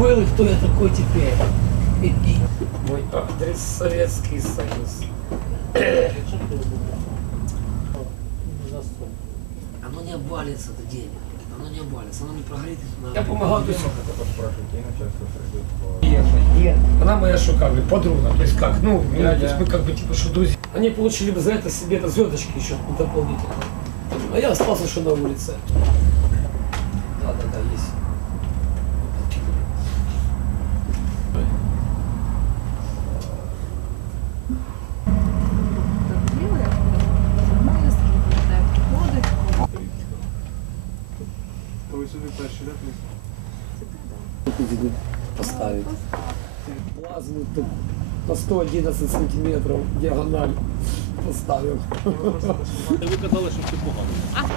был и кто я такой теперь. Мой адрес Советский Союз. Оно не обвалится, это денег. Оно не обвалится, оно не прогорит. Я помогал, то есть Она моя что, как бы, подруга, то есть как, ну, мы, то есть мы как бы типа что друзья. Они получили бы за это себе это звездочки еще дополнительно. А я остался что на улице. Да, да, да, есть. Перший, поставить. Плазму тут на 111 сантиметров диагональ поставил. Ви казали, що все погано.